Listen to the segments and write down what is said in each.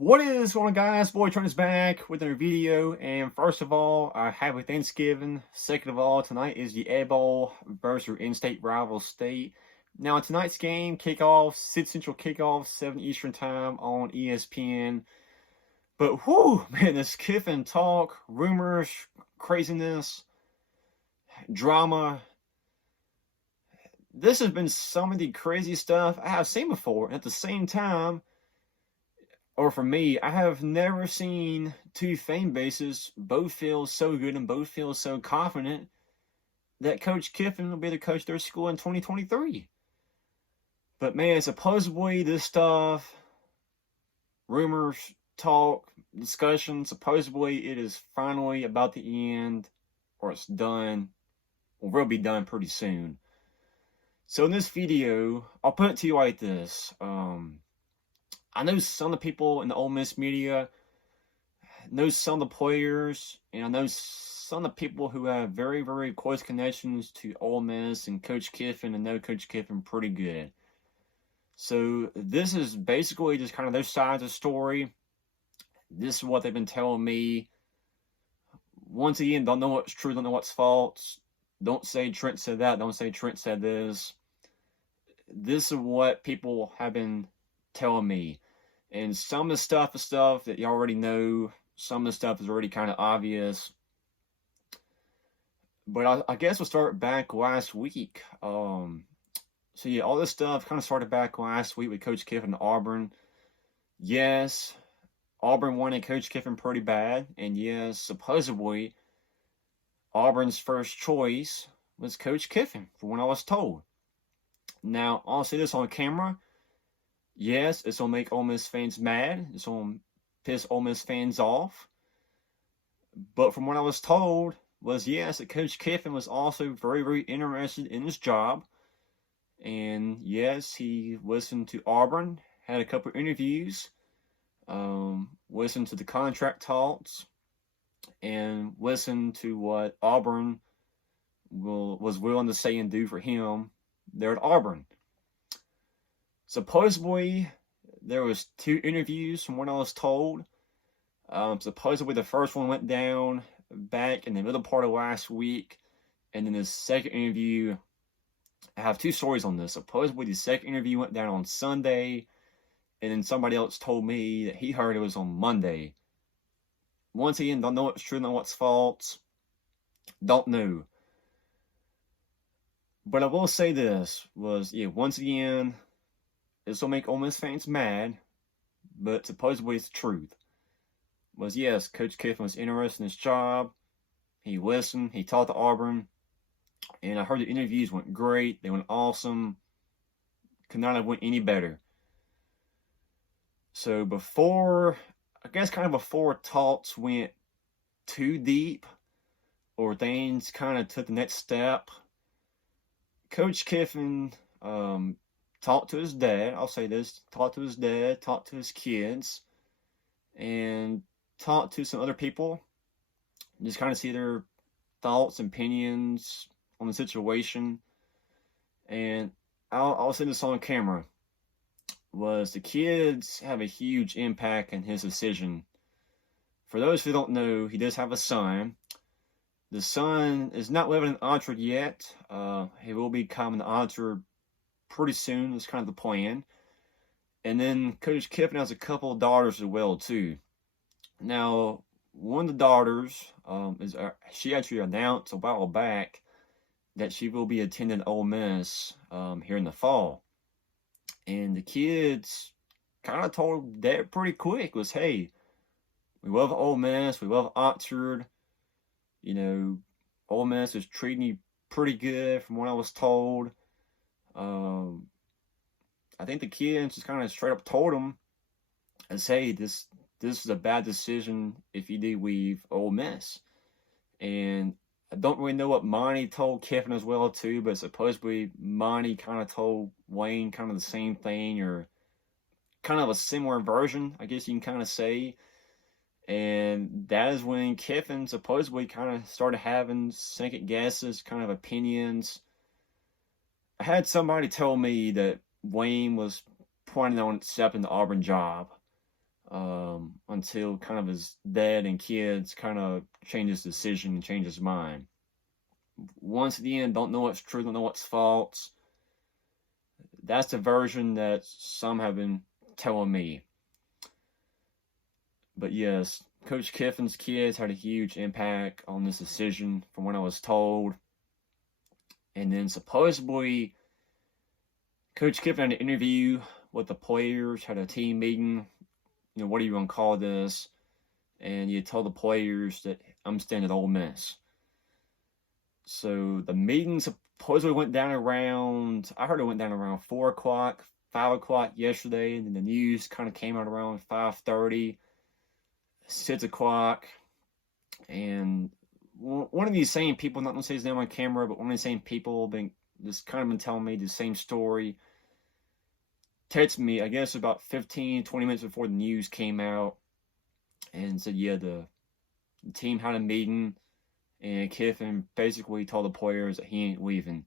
What is going on, guys? Boy Trent is back with another video. And first of all, happy Thanksgiving. Second of all, tonight is the Egg Bowl versus in-state rival state. Now, tonight's game, kickoff, 6 Central kickoff, 7 Eastern time on ESPN. But whoo, man, this Kiffin talk, rumors, craziness, drama. This has been some of the crazy stuff I have seen before. And at the same time, or for me, I have never seen two fan bases both feel so good and both feel so confident that Coach Kiffin will be the coach of their school in 2023. But man, supposedly this stuff, rumors, talk, discussion, supposedly it is finally about the end, or it's done, or will be done pretty soon. So in this video, I'll put it to you like this. I know some of the people in the Ole Miss media, know some of the players, and I know some of the people who have very, very close connections to Ole Miss and Coach Kiffin and know Coach Kiffin pretty good. So this is basically just kind of their side of the story. This is what they've been telling me. Once again, don't know what's true, don't know what's false. Don't say Trent said that, don't say Trent said this. This is what people have been telling me. And some of the stuff is stuff that you already know. Some of the stuff is already kind of obvious. But I guess we'll start back last week. So yeah, all this stuff kind of started back last week with Coach Kiffin and Auburn. Yes, Auburn wanted Coach Kiffin pretty bad. And yes, supposedly, Auburn's first choice was Coach Kiffin, from what I was told. Now, I'll say this on camera. Yes, it's going to make Ole Miss fans mad. It's going to piss Ole Miss fans off. But from what I was told was, yes, that Coach Kiffin was also very, very interested in his job. And yes, he listened to Auburn, had a couple interviews, listened to the contract talks, and listened to what Auburn was willing to say and do for him there at Auburn. Supposedly, there was 2 interviews from what I was told. Supposedly, the first one went down back in the middle part of last week. And then the second interview, I have 2 stories on this. Supposedly, the second interview went down on Sunday. And then somebody else told me that he heard it was on Monday. Once again, don't know what's true, don't know what's false. Don't know. But I will say this was, yeah, once again, this will make Ole Miss fans mad, but supposedly it's the truth. Was, yes, Coach Kiffin was interested in his job. He listened. He talked to Auburn. And I heard the interviews went great. They went awesome. Could not have went any better. So before talks went too deep, or things kind of took the next step, Coach Kiffin talked to his dad. I'll say this: talked to his dad, talked to his kids, and talked to some other people. Just kind of see their thoughts and opinions on the situation. And I'll say this on camera: was the kids have a huge impact in his decision. For those who don't know, he does have a son. The son is not living in Oxford yet. He will be coming to Oxford pretty soon. That's kind of the plan. And then Coach Kiffin has a couple of daughters as well too. Now, one of the daughters she actually announced a while back that she will be attending Ole Miss here in the fall. And the kids kind of told Dad pretty quick was, hey, we love Ole Miss, we love Oxford. You know, Ole Miss is treating you pretty good from what I was told. I think the kids just kind of straight up told him and say this is a bad decision if you do leave Ole Miss. And I don't really know what Monty told Kiffin as well too, but supposedly Monty kind of told Wayne kind of the same thing, or kind of a similar version, I guess you can kind of say. And that is when Kiffin supposedly kind of started having second guesses, kind of opinions. I had somebody tell me that Wayne was planning on accepting the Auburn job. until kind of his dad and kids kind of change his decision and change his mind. Once again, don't know what's true, don't know what's false. That's the version that some have been telling me. But yes, Coach Kiffin's kids had a huge impact on this decision from what I was told. And then supposedly, Coach Kiffin had an interview with the players, had a team meeting. You know, what do you want to call this? And he told the players that I'm staying at Ole Miss. So the meeting supposedly went down around, I heard it went down around 4 o'clock, 5 o'clock yesterday. And then the news kind of came out around 5:30, 6 o'clock. And one of these same people, not going to say his name on camera, but one of the same people been telling me the same story. Texted me, I guess about 15, 20 minutes before the news came out, and said, yeah, the team had a meeting, and Kiffin basically told the players that he ain't leaving.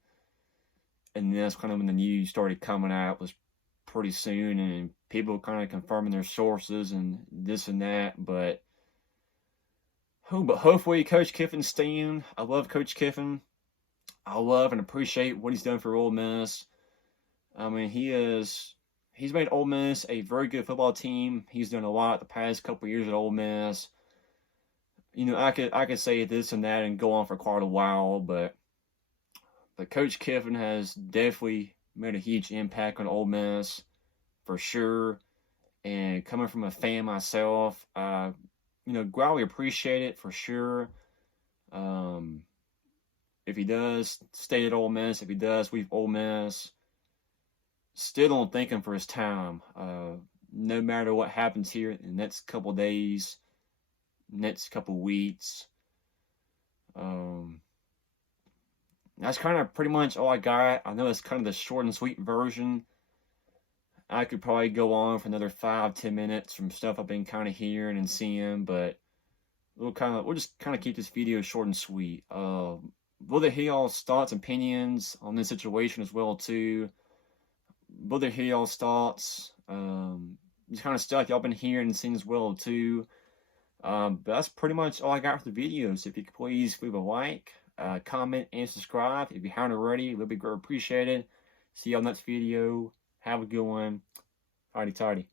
And that's kind of when the news started coming out, was pretty soon, and people kind of confirming their sources and this and that, but hopefully Coach Kiffin's staying. I love Coach Kiffin. I love and appreciate what he's done for Ole Miss. I mean, he's made Ole Miss a very good football team. He's done a lot the past couple of years at Ole Miss. You know, I could say this and that and go on for quite a while, but Coach Kiffin has definitely made a huge impact on Ole Miss for sure. And coming from a fan myself, you know, gladly appreciate it for sure. If he does stay at Ole Miss, if he does leave Ole Miss, still don't thank him for his time. No matter what happens here in the next couple of days, next couple of weeks. That's kind of pretty much all I got. I know it's kind of the short and sweet version. I could probably go on for another 5-10 minutes from stuff I've been kind of hearing and seeing, but we'll just kind of keep this video short and sweet. Will hear y'all's thoughts and opinions on this situation as well too. Will hear y'all's thoughts? This kind of stuff y'all been hearing and seeing as well too. But that's pretty much all I got for the video. So if you could please leave a like, comment, and subscribe if you haven't already, it would be great appreciated. See y'all next video. Have a good one. Alrighty, tidy.